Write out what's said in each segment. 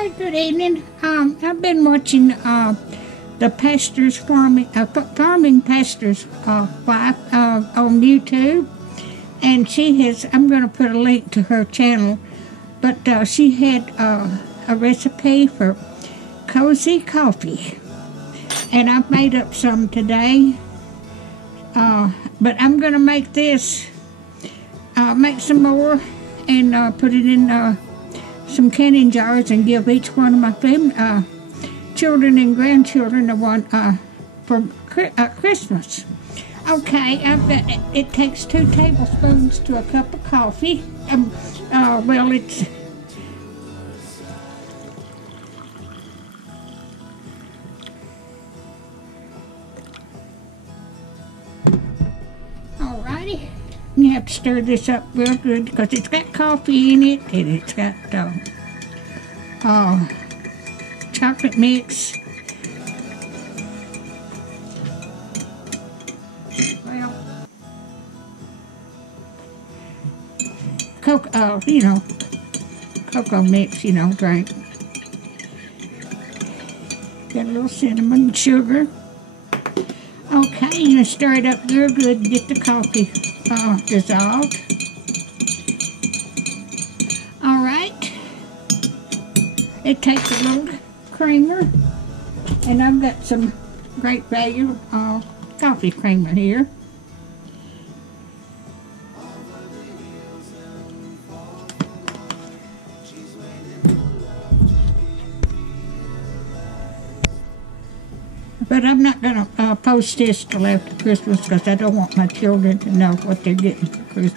Hi, good evening. I've been watching the pastor's farming pastor's wife on YouTube, and she has. I'm going to put a link to her channel, but she had a recipe for cozy coffee, and I've made up some today. But I'm going to make this, make some more, and put it in some canning jars and give each one of my children and grandchildren one for Christmas. Okay, it takes 2 tablespoons to a cup of coffee. Well, it's alrighty. You have to stir this up real good because it's got coffee in it, and it's got chocolate mix. Well, cocoa mix, drink. Got a little cinnamon and sugar. Okay, you're gonna stir it up real good to get the coffee dissolved. All right. It takes a little creamer, and I've got some Great Value coffee creamer here. But I'm not going to post this till after Christmas because I don't want my children to know what they're getting for Christmas.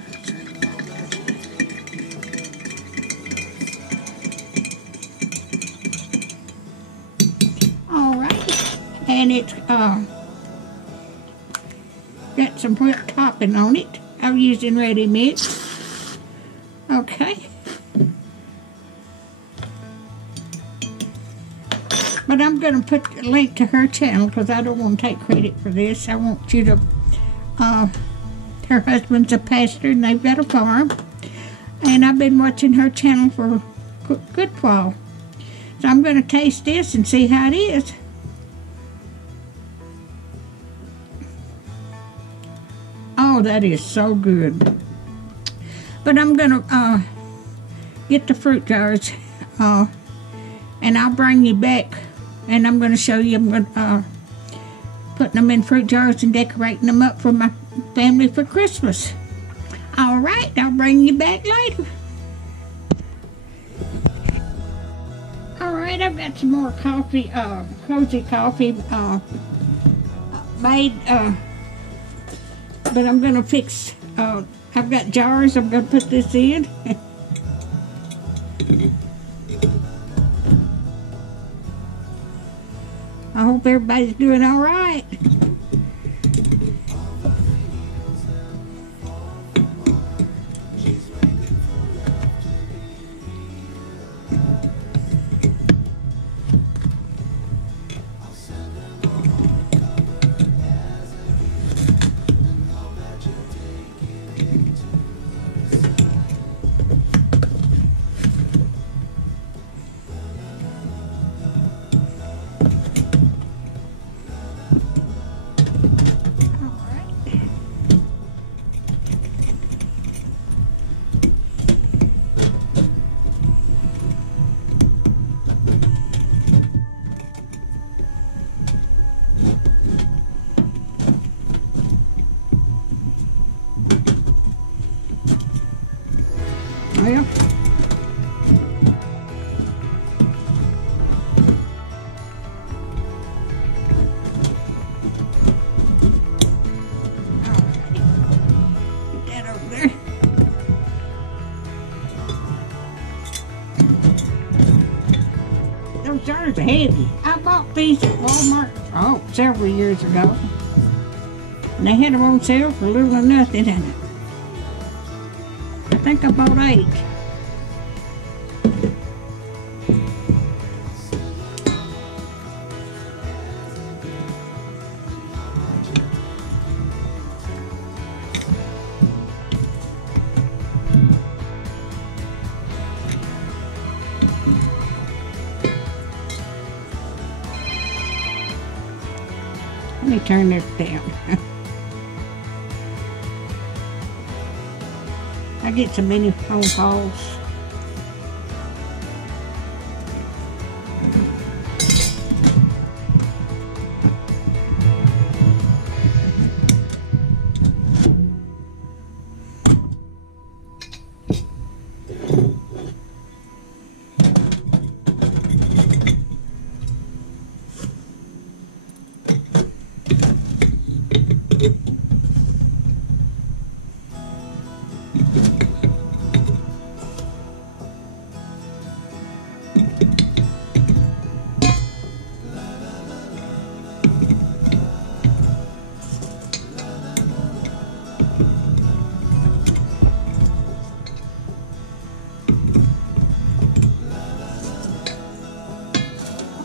All right, and it's got some whipped topping on it. I'm using ready mix. Okay. But I'm going to put a link to her channel because I don't want to take credit for this. I want you to, her husband's a pastor and they've got a farm. And I've been watching her channel for a good while. So I'm going to taste this and see how it is. Oh, that is so good. But I'm going to get the fruit jars and I'll bring you back. And I'm going to show you, putting them in fruit jars and decorating them up for my family for Christmas. All right, I'll bring you back later. All right, I've got some more coffee, cozy coffee made, but I'm going to fix, I've got jars I'm going to put this in. I hope everybody's doing all right. Well, get that over there. Those jars are heavy. I bought these at Walmart several years ago, and they had them on sale for little or nothing in it. I think I bought 8. turn this down. I get so many phone calls.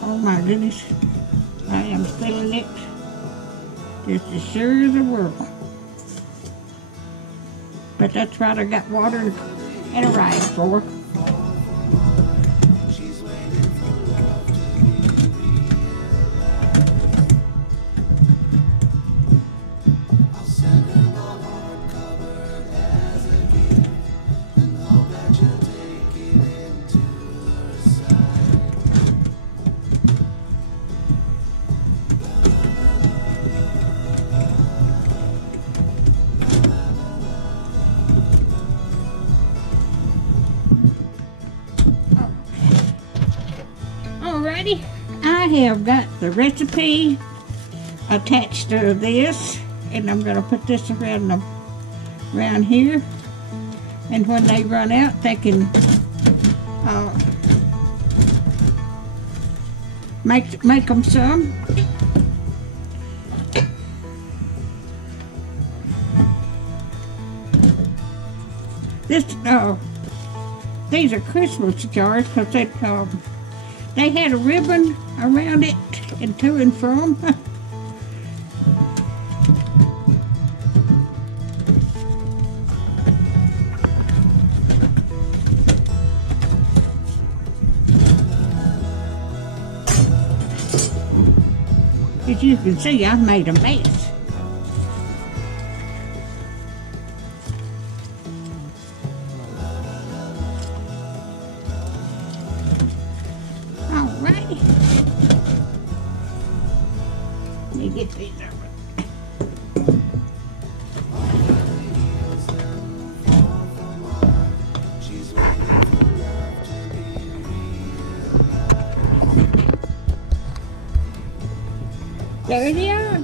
Oh my goodness, I am feeling it just as sure as the world. But that's what I got water and a rag for. Alrighty, I have got the recipe attached to this, and I'm going to put this around here, and when they run out they can make them some. These are Christmas jars because they had a ribbon around it and to and from. As you can see, I've made a mess. Let me get these over. There they are.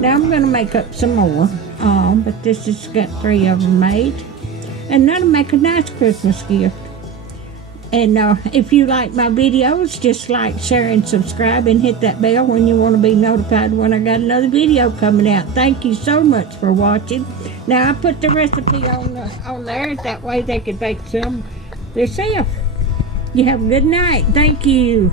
Now I'm going to make up some more, but this has got 3 of them made. And that'll make a nice Christmas gift. And if you like my videos, just like, share, and subscribe, and hit that bell when you want to be notified when I got another video coming out. Thank you so much for watching. Now, I put the recipe on there. That way they can bake some themselves. You have a good night. Thank you.